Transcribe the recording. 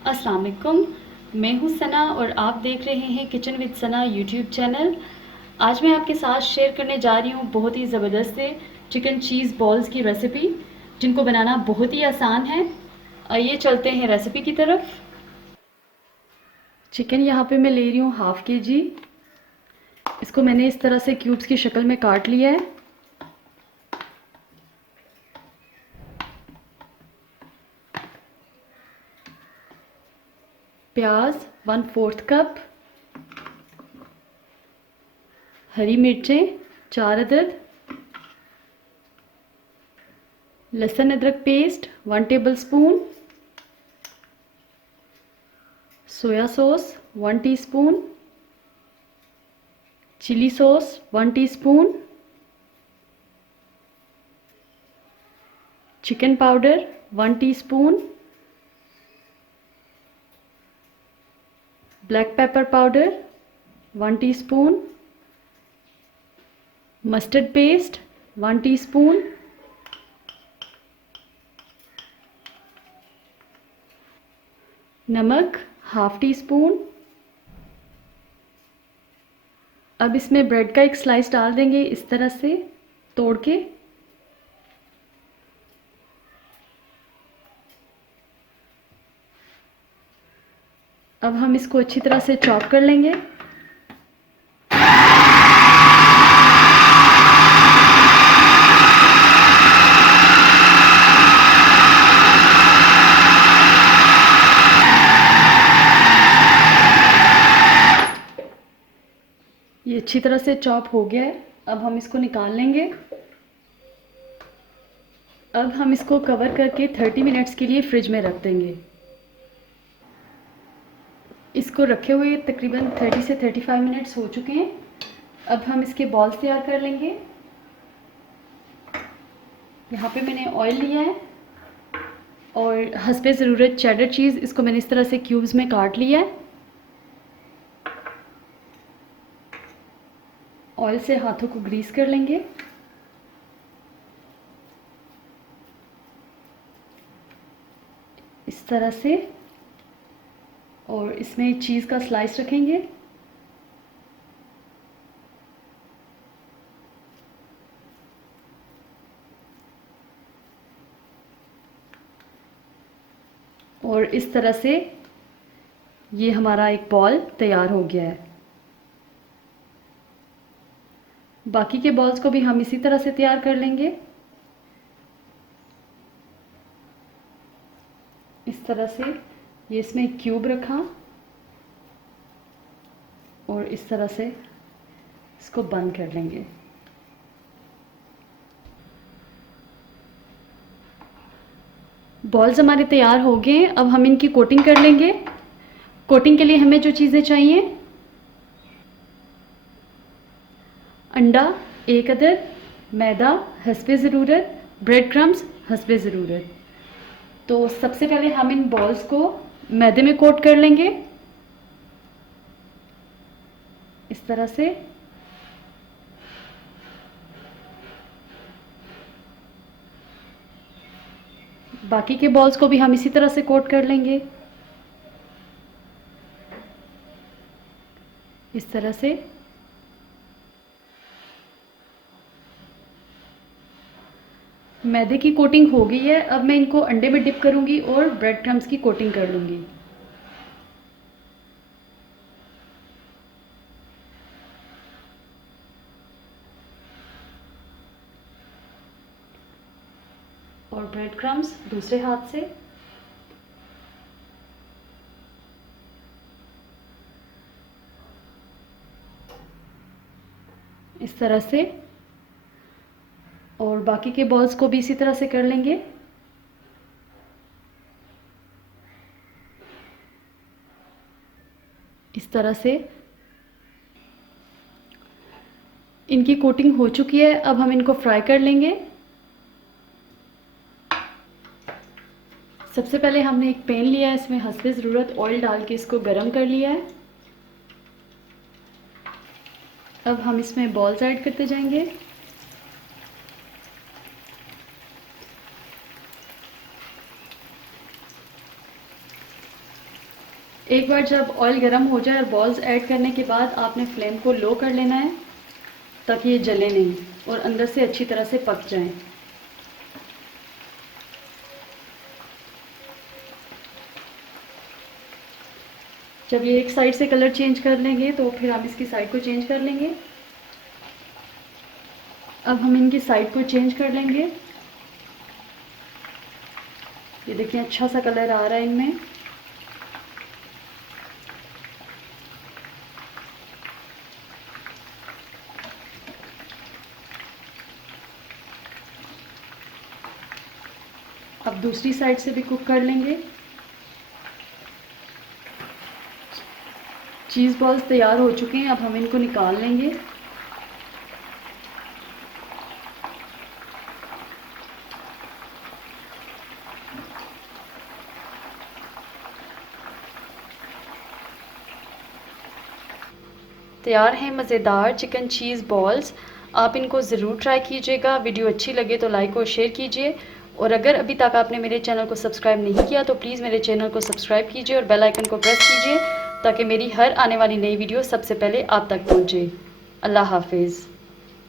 अस्सलाम वालेकुम। मैं हूँ सना और आप देख रहे हैं kitchen with Sana YouTube channel. आज मैं आपके साथ शेयर करने जा रही हूँ बहुत ही ज़बरदस्त से चिकन चीज़ बॉल्स की रेसिपी, जिनको बनाना बहुत ही आसान है। आइए चलते हैं रेसिपी की तरफ। चिकन यहाँ पे मैं ले रही हूँ हाफ़ kg। इसको मैंने इस तरह से क्यूब्स की शक्ल में काट लिया है। प्याज 1/4 कप, हरी मिर्चें 4 अदद, लहसुन अदरक paste 1 tablespoon, soya sauce 1 teaspoon, chilli sauce 1 teaspoon, chicken powder 1 teaspoon, black pepper powder 1 teaspoon, mustard paste 1 teaspoon, नमक हाफ टी स्पून। अब इसमें ब्रेड का एक स्लाइस डाल देंगे इस तरह से तोड़ के। अब हम इसको अच्छी तरह से चॉप कर लेंगे। ये अच्छी तरह से चॉप हो गया है। अब हम इसको निकाल लेंगे। अब हम इसको कवर करके 30 मिनट्स के लिए फ्रिज में रख देंगे। इसको रखे हुए तकरीबन 30 से 35 मिनट्स हो चुके हैं। अब हम इसके बॉल्स तैयार कर लेंगे। यहाँ पे मैंने ऑयल लिया है और हस्बे ज़रूरत चेडर चीज़, इसको मैंने इस तरह से क्यूब्स में काट लिया है। ऑयल से हाथों को ग्रीस कर लेंगे। इस तरह से, और इसमें चीज़ का स्लाइस रखेंगे। और इस तरह से ये हमारा एक बॉल तैयार हो गया है। बाकी के बॉल्स को भी हम इसी तरह से तैयार कर लेंगे। इस तरह से ये इसमें एक क्यूब रखा और इस तरह से इसको बंद कर लेंगे। बॉल्स हमारे तैयार हो गए। अब हम इनकी कोटिंग कर लेंगे। कोटिंग के लिए हमें जो चीज़ें चाहिए, अंडा 1 अदद, मैदा हस्बे ज़रूरत, ब्रेड क्रम्स हस्बे ज़रूरत। तो सबसे पहले हम इन बॉल्स को मैदे में कोट कर लेंगे इस तरह से। बाकी के बॉल्स को भी हम इसी तरह से कोट कर लेंगे इस तरह से। मैदे की कोटिंग हो गई है। अब मैं इनको अंडे में डिप करूंगी और ब्रेड क्रम्स की कोटिंग कर लूंगी। और ब्रेड क्रम्स दूसरे हाथ से। इस तरह से, और बाकी के बॉल्स को भी इसी तरह से कर लेंगे। इस तरह से इनकी कोटिंग हो चुकी है। अब हम इनको फ्राई कर लेंगे। सबसे पहले हमने एक पैन लिया है, इसमें हस्बे ज़रूरत ऑयल डाल के इसको गरम कर लिया है। अब हम इसमें बॉल्स ऐड करते जाएंगे। एक बार जब ऑयल गर्म हो जाए और बॉल्स ऐड करने के बाद आपने फ्लेम को लो कर लेना है ताकि ये जले नहीं और अंदर से अच्छी तरह से पक जाएं। जब ये एक साइड से कलर चेंज कर लेंगे तो फिर हम इसकी साइड को चेंज कर लेंगे। अब हम इनकी साइड को चेंज कर लेंगे। ये देखिए अच्छा सा कलर आ रहा है इनमें। अब दूसरी साइड से भी कुक कर लेंगे। चीज़ बॉल्स तैयार हो चुके हैं, अब हम इनको निकाल लेंगे। तैयार हैं मज़ेदार चिकन चीज़ बॉल्स। आप इनको ज़रूर ट्राई कीजिएगा। वीडियो अच्छी लगे तो लाइक और शेयर कीजिए, और अगर अभी तक आपने मेरे चैनल को सब्सक्राइब नहीं किया तो प्लीज़ मेरे चैनल को सब्सक्राइब कीजिए और बेल आइकन को प्रेस कीजिए ताकि मेरी हर आने वाली नई वीडियो सबसे पहले आप तक पहुँचे। अल्लाह हाफिज़।